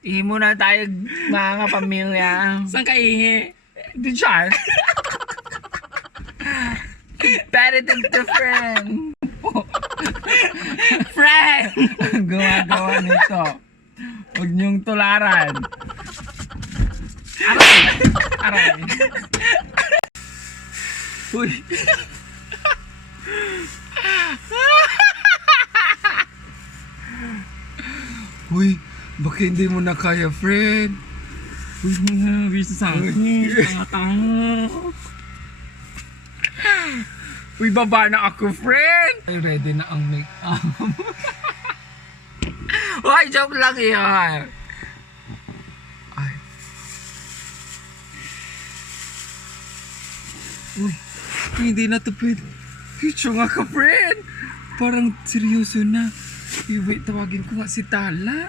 Ihi muna tayo mga kapamilya. Saan ka ihi? Di dyan. Competitive to friend. Friend! Ang gumagawa nito. Huwag niyong tularan. Aray. Uy. Uy, baka hindi mo na kaya, friend. Uy, bisa sa akin. Tanga-tanga. Uy, baba na ako, friend. Ay, ready na ang make-up. Uy, joke lang yan. Ay. Uy, hindi na to pwede. Hicho nga ka, friend. Parang seryoso na. Uy, wait, tawagin ko nga si Tala.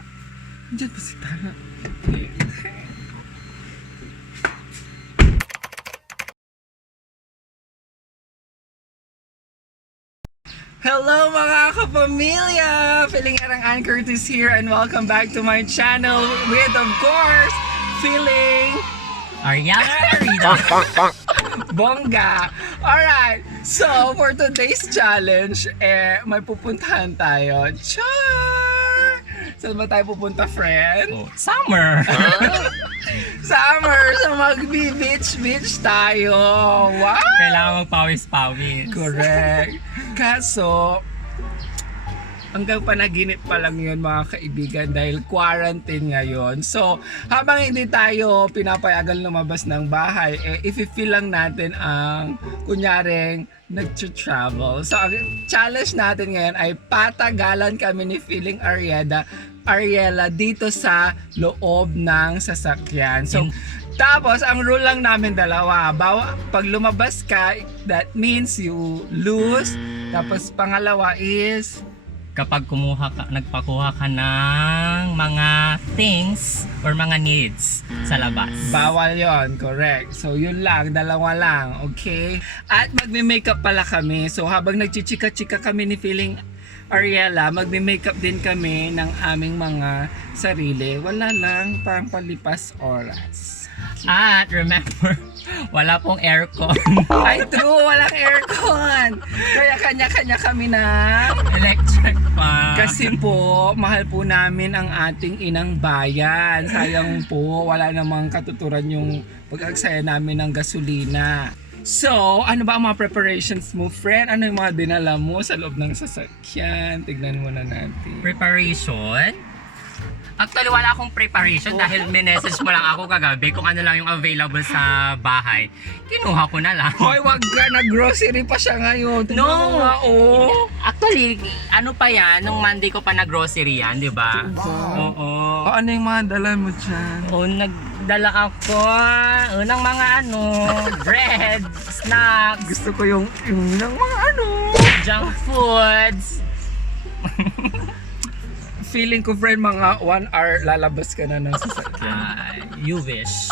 Andiyan pa si Tala. Hello mga kapamilya! Feeling Arang Ann Curtis here and welcome back to my channel with, of course, Feeling Ariana Rita. Bongga! Alright, so for today's challenge, may pupuntahan tayo. Char! Saan ba tayo pupunta, friend? Oh, summer. Summer! So mag-beach tayo! Wow! Kailangan magpawis-pawis. Correct. Kaso, hanggang panaginip pa lang yun mga kaibigan dahil quarantine ngayon. So, habang hindi tayo pinapayagan lumabas ng bahay, i-feel lang natin ang kunyaring nag-travel. So, ang challenge natin ngayon ay patagalan kami ni Feeling Ariela dito sa loob ng sasakyan. So, tapos, ang rule lang namin dalawa. Pag lumabas ka, that means you lose. Tapos, pangalawa is Kapag nagpakuha ka ng mga things or mga needs sa labas. bawal yon, correct. So, yun lang, dalawa lang, okay? At magme-makeup pala kami. So, habang nagchichika-chika kami ni Feeling Ariela, magme-makeup din kami ng aming mga sarili. Wala lang, parang palipas oras. At remember, wala pong aircon. Ay, true, walang aircon. Kaya kanya-kanya kami na. Electric pa. Kasi po, mahal po namin ang ating inang bayan. Sayang po, wala namang katuturan yung pag-aksaya namin ng gasolina. So, ano ba ang mga preparations mo, friend? Ano yung mga dinala mo sa loob ng sasakyan? Tignan muna natin. Preparation? Actually, wala akong preparation dahil minessage mo lang ako kagabi kung ano lang yung available sa bahay. Kinuha ko na lang. Hoy, wag ka na, grocery pa siya ngayon. Tignan No! mo nga, oh. Actually, ano pa yan? Nung Monday ko pa nag-grocery yan, di ba? Oo. O, ano yung mga dala mo dyan? O, nagdala ako unang mga bread, snacks, Gusto ko yung ng mga ano. junk foods. Feeling ko, friend, mga 1 hour lalabas ka na ng sasakyan. You wish.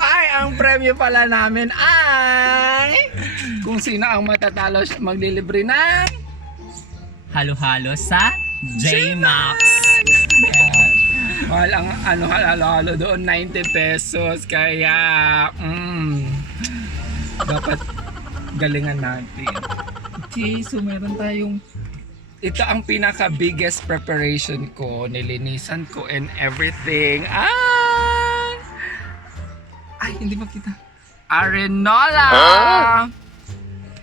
Ay, ang premyo pala namin ay kung sino ang matatalo maglilibre ng Halo-halo sa J-Max. mahal ang halo-halo doon, 90 pesos. Kaya dapat galingan natin. Okay, so meron tayong ito ang pinaka biggest preparation ko, nilinisan ko and everything. Ay, hindi makita. Arenola!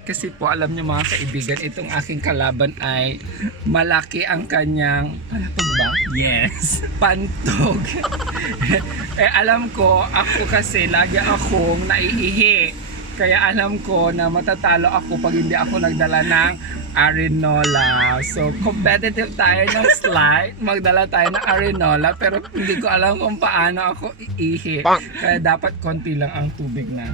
Kasi po, alam niyo mga kaibigan, itong aking kalaban ay malaki ang kanyang pantog ba? Yes. Pantog. Alam ko, ako kasi lagi akong naiihi. Kaya alam ko na matatalo ako pag hindi ako nagdala ng Arenola. So, competitive tayo ng slide. Magdala tayo ng Arenola. Pero hindi ko alam kung paano ako iihi. Kaya dapat konti lang ang tubig na.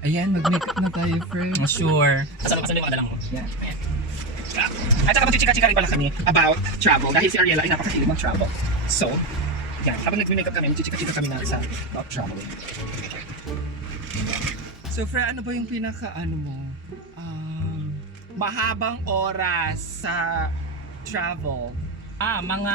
Ayan, mag-makeup na tayo, friend. Sure. Saan yung mga dala mo? Yan. At saka magchichika-chika rin pala kami about travel. Dahil si Ariela ay napakahilig mag-travel. So, yan. Habang nag-makeup kami, magchichika-chika kami na sa about travel. So, friend, ano ba yung pinaka, mahabang oras sa travel? Mga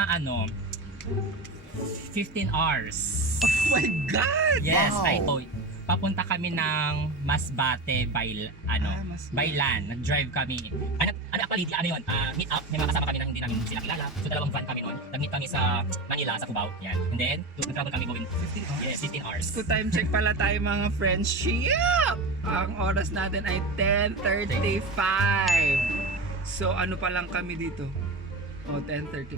15 hours. Oh my God! Yes, Wow. I know. Papunta kami ng Masbate by Masbate. by land. Nag-drive kami. Actually, yun? Meet up. May mga kasama kami na hindi namin sila kilala. So, dalawang van kami noon. Nag-meet kami sa Manila, sa Cubao. Yan. And then, nag-travel kami going 15 hours? yes, 15 hours. So time check pala tayo mga friendship. Ang oras natin ay 10:35. So ano pa lang kami dito? 10:35.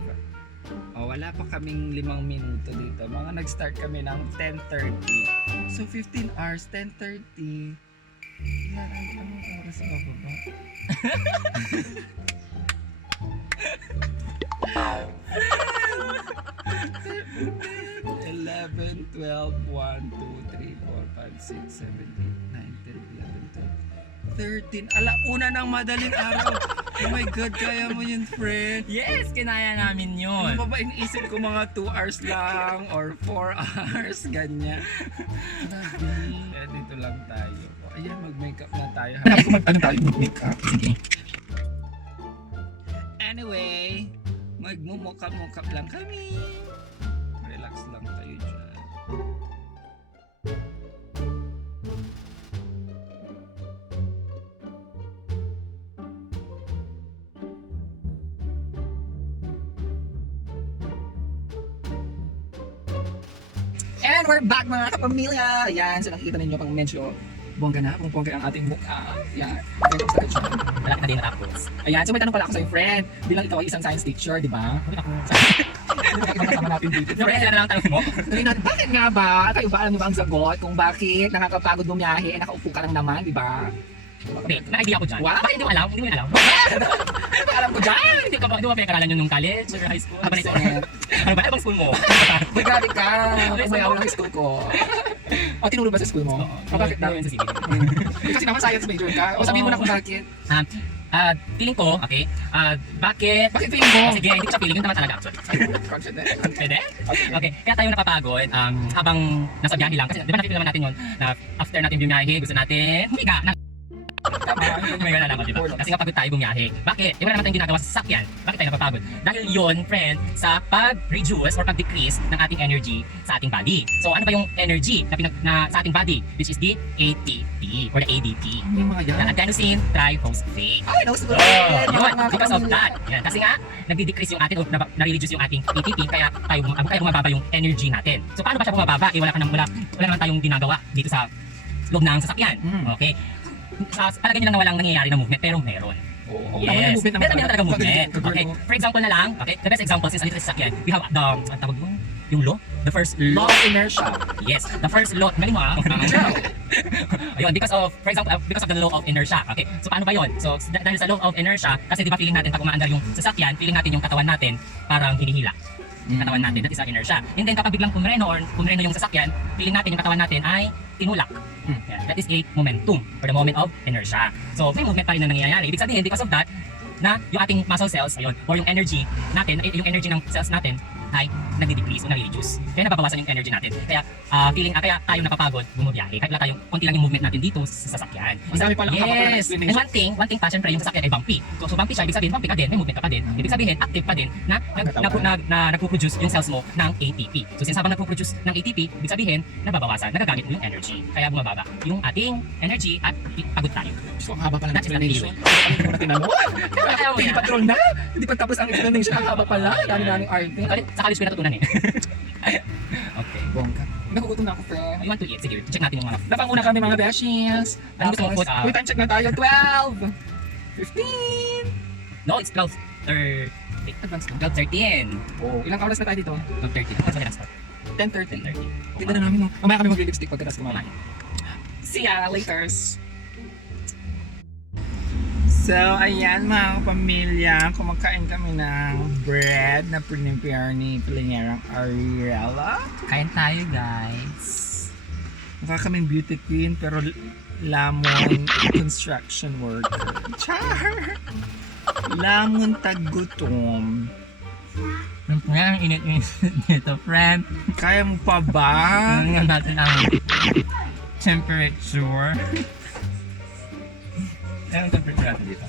Wala pa kaming 5 minuto dito. Mga nag-start kami ng 10:30. So 15 hours, 10:30. Anong oras ba ba? 11, 12, 1, 2, 3, 4, 5, 6, 7, 8, 9, 10, 11, 12, 13. Alauna ng madaling araw. Oh my God, kaya mo yun, friend. Yes, kinaya namin yun. Ano ba ba iniisip ko mga 2 hours lang or 4 hours, ganyan. Kaya dito lang tayo. Ayan, mag-makeup na tayo. Ano tayo mag-makeup? Sige. Anyway, magmumukap-mukap lang kami. Relax lang tayo dyan. And we're back mga kapamilya! Ayan, so nakikita ninyo pang medyo bongga na, bongga ang ating mukha. Ayan, okay, kamusta ka dyan? Malaki na din natapos. Ayan, so may tanong pala ako sa'yo, friend. Bilang ikaw ay isang science teacher, di ba? Ibang kasama natin dito. Yung kaya na lang tanong mo? Rinan, bakit nga ba? Kayo ba alam niyo ba ang sagot kung bakit nakakapagod bumiyahe, nakaupo ka lang naman, di ba? Wait, na-idea ko dyan. Wow. Bakit hindi mo alam? Hindi mo alam. Ano ba alam ko dyan? Hindi ba pinag-aralan yun nung college or high school? Abang Ano ba? Ibang school mo? Uy, grabe ka. Umayaw lang sa school ko. O, tinuro ba sa school mo? O, bakit daw? Yun sa sige. Kasi naman science major ka. O, sabihin mo na kung bakit. Feeling ko, okay, bakit? Bakit feeling mo? Sige, hindi ko siya feeling, yun naman talaga actually. Confident. Pwede? Okay, kaya tayo napapagod habang nasa biyahe lang. Kasi di ba nakikita naman natin yun na after natin bumiyahe, gusto natin humiga na. Tama. Humiga na lang, di ba? Kasi kapag tayo bumiyahe, bakit? Yung wala naman tayong ginagawa sa sasakyan. Bakit tayo napapagod? Dahil yun, friend, sa pag-reduce or pag-decrease ng ating energy sa ating body. So ano ba yung energy na sa ating body? Which is the ATP or the ADP. Yung mga yan. Na adenosine triphosphate. Ay, nausap Yun, because of that. Yan. Kasi nga, nagdi-decrease yung ating, o nare-reduce yung ating ATP, kaya bumababa yung energy natin. So paano ba siya bumababa? Wala naman tayong ginagawa dito sa loob ng sasakyan. Okay. Palagay nyo lang na walang nangyayari na movement, pero meron. Oo, Yes. movement Meron talaga movement. Kagano. Okay. For example na lang, okay, the best example since dito sa sasakyan, we have ang tawag mo, yung law? The first law. Law of inertia. Yes, the first law. Galing mo Ayun, because of the law of inertia. Okay, so paano ba yun? So, dahil sa law of inertia, kasi di ba feeling natin pag umaandar yung sasakyan, feeling natin yung katawan natin parang hinihila. Katawan natin, that is ang inertia. And then kapag biglang pumreno yung sasakyan, feeling natin yung katawan natin ay tinulak. Yeah, that is a momentum or the moment of inertia. So, may movement pa rin na nangyayari. Ibig sabihin, because of that, na yung ating muscle cells, ayun, or yung energy natin, yung energy ng cells natin ay nagdi-decrease o nare-reduce. Kaya nababawasan yung energy natin. Kaya kaya tayo napapagod bumiyahe. Kahit wala tayong konti lang yung movement natin dito sa sasakyan. Ang dami pala ang haba pala ng Yes. explanation. And one thing pa, syempre yung sasakyan ay bumpy. So bumpy siya, ibig sabihin bumpy ka din, may movement ka pa din. Ibig sabihin active pa din na nagpo-produce yung cells mo ng ATP. So since habang nagpo-produce ng ATP, ibig sabihin nababawasan, nagagamit mo yung energy. Kaya bumababa yung ating energy at pagod tayo. So, ang haba pala ng That's explanation. really Hindi ko na tinanong. Kaya mo Hindi yan. patrol na. Hindi pa tapos ang explanation. Ang haba pala. Dami naming arte. Sa college ko natutunan eh. Okay. Bongga. Nagugutom na ako, friend. You want to eat? Sige, check natin yung mga. Napanguna kami mga beshies. Ano gusto mo, food? Wait, time check na tayo. 12. 15. No, it's 12:30. Advance na. 12:13. Oh, ilang oras na tayo dito? 12:13. What's the next one? 10:30. 10:30. Tignan na namin, no? Mamaya kami mag-lipstick pagkatapos kumain. See ya, laters. So, ayan mga kapamilya, kumakain kami ng bread na prepare ni Pilingerang Ariella. Kain tayo, guys. Mukha kaming beauty queen pero lamon construction worker. Char! Lamon tagutom. Yan ang init dito, friend. Kaya mo pa ba? Tingnan natin ang temperature. Anong temperature natin dito?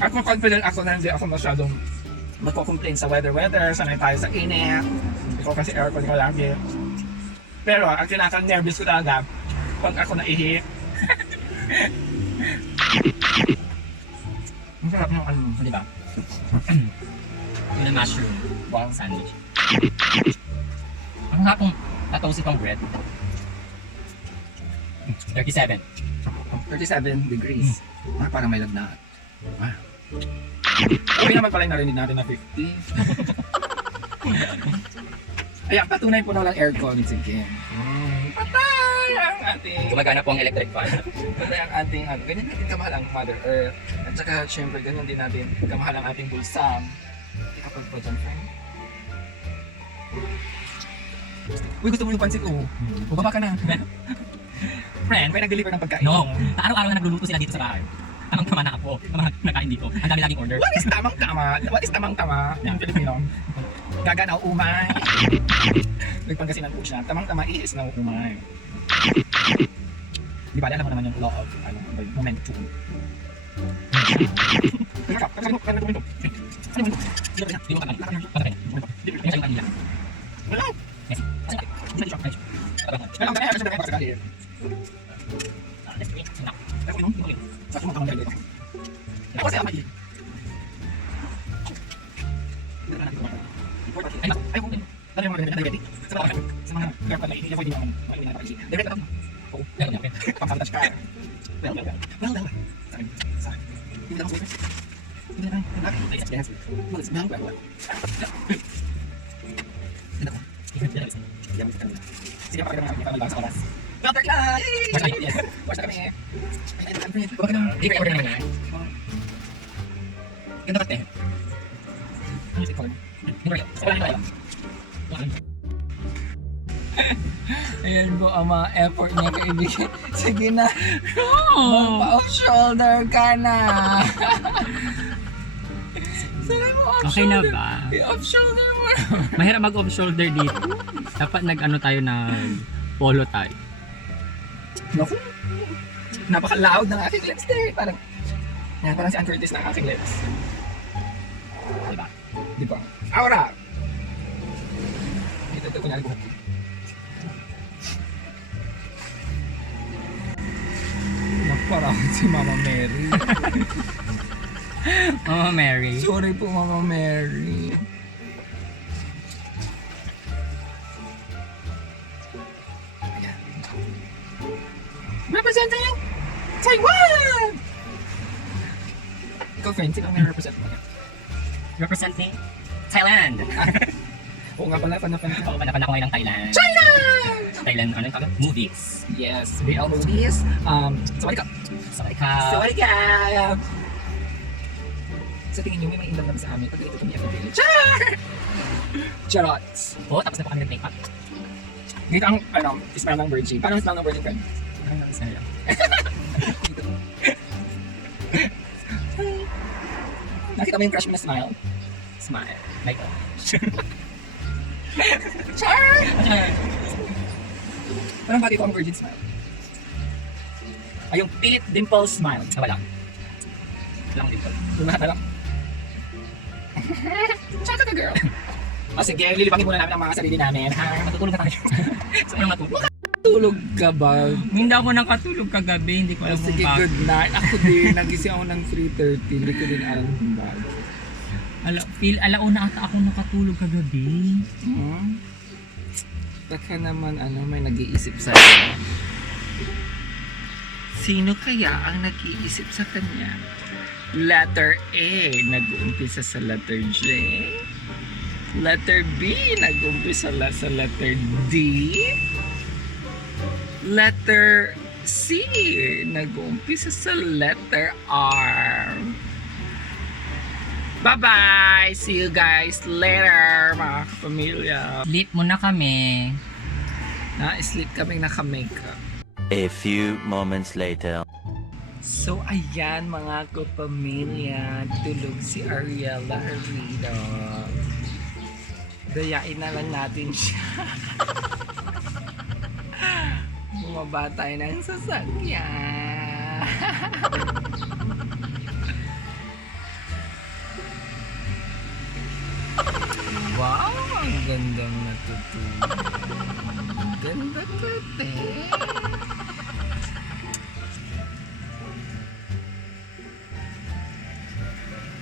Ako confident ako na hindi ako masyadong magko-complain sa weather. Sanay tayo sa init. Hindi ko kasi aircon ko lagi. Pero ang kinaka-nervous ko talaga, pag ako naihi. Ang sarap ng ano, Di ba? Tuna mushroom. Wow, sandwich. Ang hapong tatoast itong bread. 37. 37 degrees. Parang may lagnat. Okay naman pala yung narinig natin na 50. Ayan, patunay po na walang aircon. Sige. Patay ang ating... Gumagana po ang electric fan. Patay ang ating ano. Ganyan natin kamahal ang Mother Earth. At saka, syempre, ganyan din natin kamahal ang ating bulsa. Ikapag po dyan, friend. Uy, gusto mo yung pansit, oh. Bumaba ka na. Friend, May nag-deliver ng pagkain. no. Araw-araw na nagluluto sila dito sa bahay. Tamang-tama na ako. Ang mga nakain dito. Ang dami laging order. What is tamang-tama? What is tamang-tama? Yung Filipino. Gaganaw umay. Nagpangasinan po siya. Tamang-tama is na umay. Di ba, alam mo naman yung law of momentum. Teka, ano ito? Di mo kakain. Patay. Hindi mo kain nila. Wala. Yes. Kasi di ba di siya? Alam ka na, kasi dapat sa kali. Ako yun, sa akin mga kamang ako kasi amay. Ay, dali mo mga ganyan, sa mga garpa na hindi pwede naman direct ako. Oo, pang-touch ka. Well, sa hindi na ako sweet. Hindi na lang, yes. Well, it's well. Sige pa kayo naman kami sa oras. Water class! Yes! Watch na kami eh. Baba ka na. Hindi ka order naman. Ganda ka te. Ano si Corn? Hindi ba yun? Wala nyo alam. Ayan po ang mga effort niya kaibigan. Sige na. Magpa-off shoulder ka na. Sana mo off Okay na shoulder. ba? I-off shoulder mo. Mahirap mag-off shoulder dito. Dapat nag-ano tayo na polo tayo. Naku. Napaka-loud ng aking lips there. Parang si Ann Curtis ng aking lips. Diba? Diba? Aura! Ito kunyari buhok. Parang si Mama Mary. Oh, Mary. Sorry po, Mama Mary. Ayan. Representing Taiwan! Ikaw, friend, sino ang may represent mo? Representing Thailand. Oo nga pala, fan ka. Oo, panapan ako ngayon ng Thailand. China! Thailand, ano yung tawag? Movies. Yes, BL movies. Sorry ka. Sorry ka. Sorry ka! Sa tingin nyo, may mga in love na ba sa amin? Pag ito kami ako. Char! Charots. Oo, tapos na po kami nag-makeup. Dito ang, smell ng virgin. Paano ang smell ng virgin, friend? Ano yung isa nila? Nakita mo yung crush mo na smile? Smile. Like, Char! Parang bakit ko ang virgin smile? Ay, yung pilit dimple smile. wala. Lang din po. Lumahat na lang. Tsaka ka, girl. O sige, lilibangin muna namin ang mga sarili namin. Matutulog na tayo. Sobrang matulog. Tulog ka ba? Hindi ako nakatulog kagabi. Hindi ko alam kung Sige, bakit. good night. Ako din, nagising ako ng 3:30. Hindi ko din alam kung bakit. Alauna ata ako nakatulog kagabi. Baka naman, may nag-iisip sa'yo. Sino kaya ang nag-iisip sa kanya? Letter A, nag-uumpisa sa letter J. Letter B, nag-uumpisa sa letter D. Letter C, nag-uumpisa sa letter R. Bye-bye! See you guys later, mga kapamilya. Sleep muna kami. Na-sleep kaming naka-makeup. A few moments later. So, ayan mga kapamilya, tulog si Ariella Arida. Dayain na lang natin siya. Bumaba tayo ng sasakyan. Ang gandang natutulog. Ganda kate.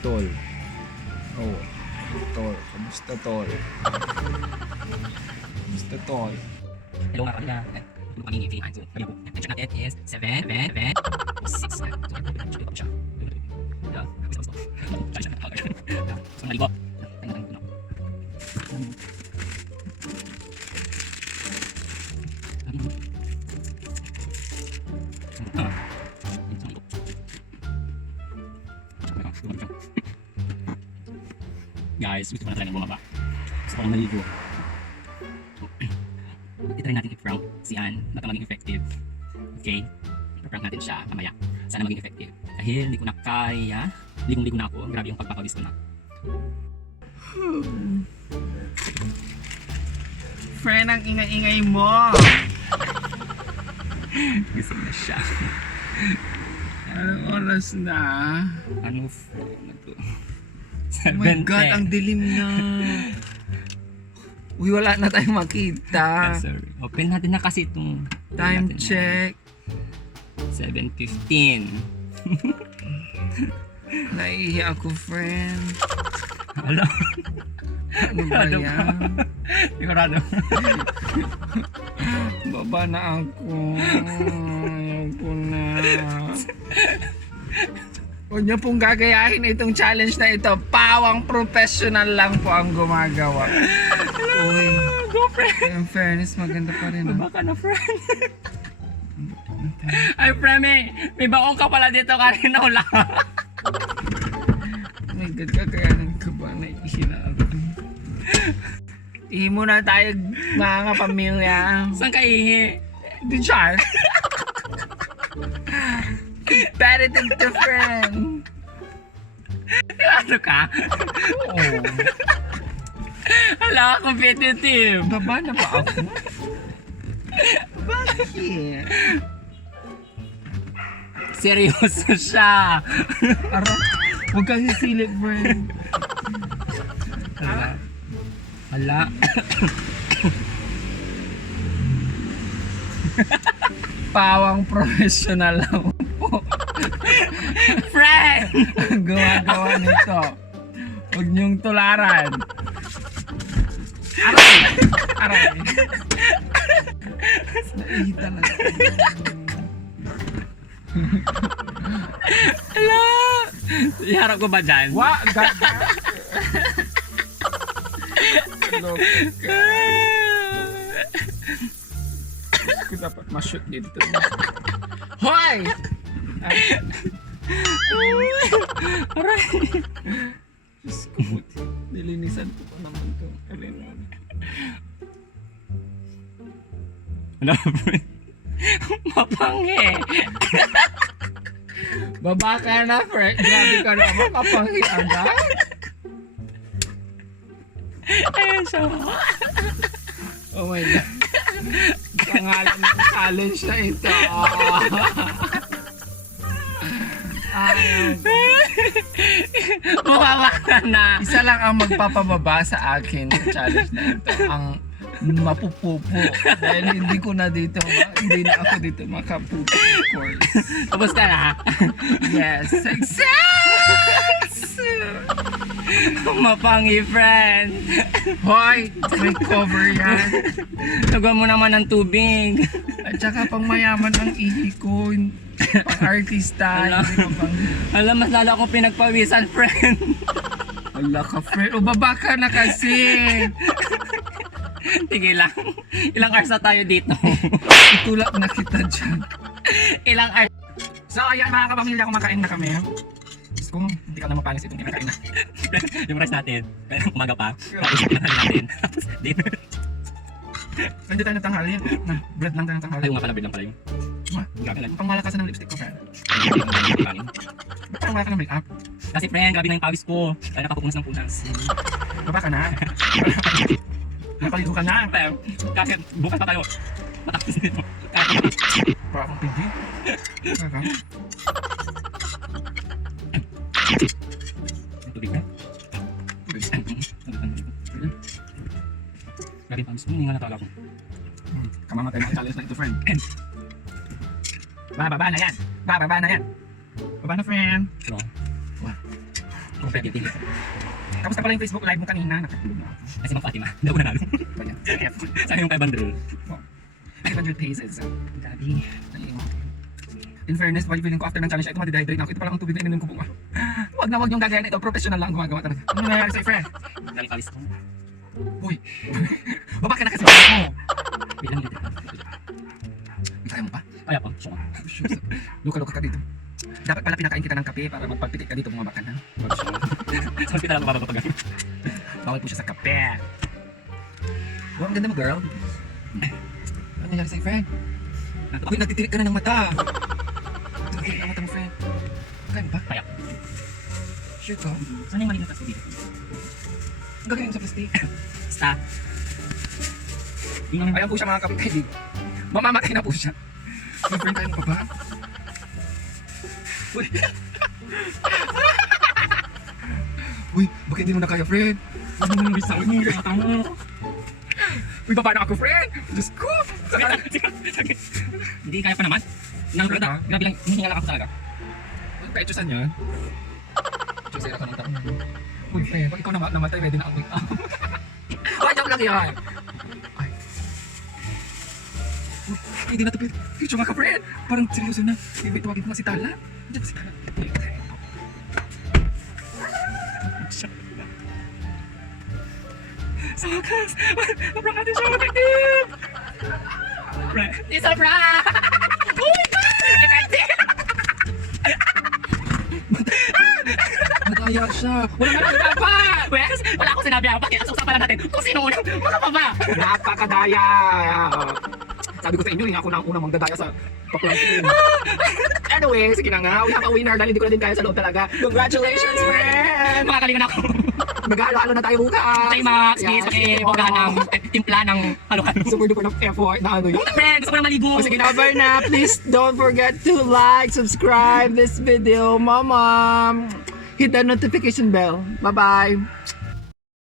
Tol. Oh. Tol. Kamusta tol? Kamusta tol? Hello mga kapila. Ano kami ngipin? So, sabi ko, tension natin is 7, 7, 6. So, check ko siya. Gusto. So, maligo. Guys, gusto ko na talagang bumaba. Gusto ko lang maligo. I-try natin i-prank si Ann. Baka maging effective. Okay? I-prank natin siya mamaya. Sana maging effective. Dahil hindi ko na kaya. Ligong-ligo na ako. Grabe yung pagpapawis ko na. Friend, ang ingay-ingay mo. Gusto na siya. Anong oras na? Ano to? Oh my God, ang dilim na. Uy, wala na tayong makita. Sorry. Open natin na kasi itong Time check. 7:15. Naiihi ako, friend. Hala. Ano ba Ano ba? yan? Sigurado. Baba na ako. Ayoko na. Huwag niyo pong gagayahin itong challenge na ito. Pawang professional lang po ang gumagawa. Uy. Go, friend. In fairness, maganda pa rin. Baka na, friend. Ay, friend, may baong ka pala dito kanina wala. Oh my God, kakayanan ko ba? Naiihi na ako. Ihi muna tayo, mga pamilya. Saan ka ihi? Di siya. Competitive friend. Ano ka? Oo. Hala, competitive. Baba na ba ako? Bakit? Seryoso siya. Ara, huwag kang sisilip, friend. Hala. Pawang professional lang po. Friend! Ang gumagawa nito. Huwag niyong tularan. Aray! Aray! Naihi talaga. Hala! Iharap ko ba dyan? Wa! Gaga! Look. Ko dapat ma-shoot dito. Hoy! Ay, Aray! Diyos ko, buti. Nilinisan ko pa naman ito. Kalimutan. Ano, friend? Mapanghi. Baba ka na, friend. Grabe ka naman. Kapanghi agad. Ayan siya. Oh my God. Pangalan ng challenge na ito. Ay, Bumaba ka na. isa lang ang magpapababa sa akin sa challenge na ito. Ang mapupupo. Dahil hindi ko na dito, hindi na ako dito makapupo, of course. Tapos ka na. Yes, success! Mapanghi, friend. Hoy, may cover yan. Tugon mo naman ng tubig. At saka pang mayaman ang ihi ko. Pang artista. Ala. Hindi ko pang... Alam, mas lalo akong pinagpawisan, friend. Wala ka, friend. O, baba ka na kasi. Sige lang. Ilang hours na tayo dito. Itulak na kita dyan. Ilang hours. So, ayan mga kapamilya, kumakain na kami. Diyos ko, hindi ka na mapanis itong kinakain na. Yung rice natin. Umaga pa. Tapos pinahal natin. Tapos dinner. Hindi tayo natanghali. Na, bread lang tayo natanghali. Ayaw nga pala, lang pala yung. Ma, Grabe lang. pang malakasan ng lipstick ko, friend. Kanin. Ba't parang wala ka ng make-up? Kasi friend, grabe na yung pawis ko. Kaya nakapupunas ng punas. Baba ka na. Napaligo ka na. Pero, kasi bukas pa tayo. Matapos nito. Para akong pigi. Kaka. Tubig na. rin pang hindi nga natawag ako. Kamamatay ng challenge na ito, friend. Bababa na yan. Bababa na yan. Baba na, friend. So, Wow. competitive. Kamusta pala yung Facebook live mo kanina? Nakatulog na ako. Kasi Ma'am Fatima, hindi ako nanalo. Ba yan? F. Sana yung 500. 500 paces. Gabi. In fairness, why feeling ko after ng challenge ito, madidehydrate na ako. Ito pala ang tubig na ininom ko buka. Huwag na huwag yung gagayan ito. Professional lang gumagawa talaga. Ano nangyayari sa'yo, friend? Galing kalis ko. Uy. Baba ka na kasi ako. Bilang dito. Kaya mo pa? Kaya po, so. Luka-luka ka dito. Dapat pala pinakain kita ng kape para magpagpitik ka dito bumaba ka na. Sa hospital ako bababa pag Bawal po siya sa kape. Wow, ang ganda mo, girl. Ano nangyari sa'yo, friend? Uy, nagtitirik ka na ng mata. Nagtitirik ng mata mo, friend. Kaya mo ba? Kaya. Sure ka? Saan yung mali ng plastic? Ang gagawin sa plastic. Sa. Yung Ayan po siya mga kapitay. Mamamatay na po siya. May friend, kaya mo pa ba? Uy. Uy, bakit hindi mo na kaya, friend? ano mo bisa mo mo. Uy, baba na ako, friend! Diyos ko! Hindi kaya pa naman. Nang Ano? grabe lang, hinihinga lang ako talaga. Uy, pechosan yan. Pechosan ako ng tao. Uy, friend, pag ikaw namatay, ready na ako. Ay, joke lang yan! Ay. Uy, hindi na ito, picture nga ka, friend! Parang seryoso na. Ibig tawagin ko nga si Tala. Diyan si Tala. Sa wakas, sobrang natin siya effective! It's a prank! Oh my God! Effective! Madaya siya! Wala na lang pa! Wes, wala akong sinabi ako. Bakit ang usapan lang natin kung sino unang makapaba? Napakadaya! Sabi ko sa inyo, ako na ang unang magdadaya sa paklangkin. Anyway, sige na nga. Uwi na ka-winner dahil hindi ko na din kaya sa loob talaga. Congratulations, friend! Makakalingan ako. Mag-halo-halo na tayo bukas! Tay Max, please, Yeah. pakibogahan ng timpla ng halo-halo. Super duper ng effort na ano yun. Friend, gusto ko na maligo. O sige na, bye na. Please don't forget to like, subscribe this video. Mama, hit the notification bell. Bye-bye.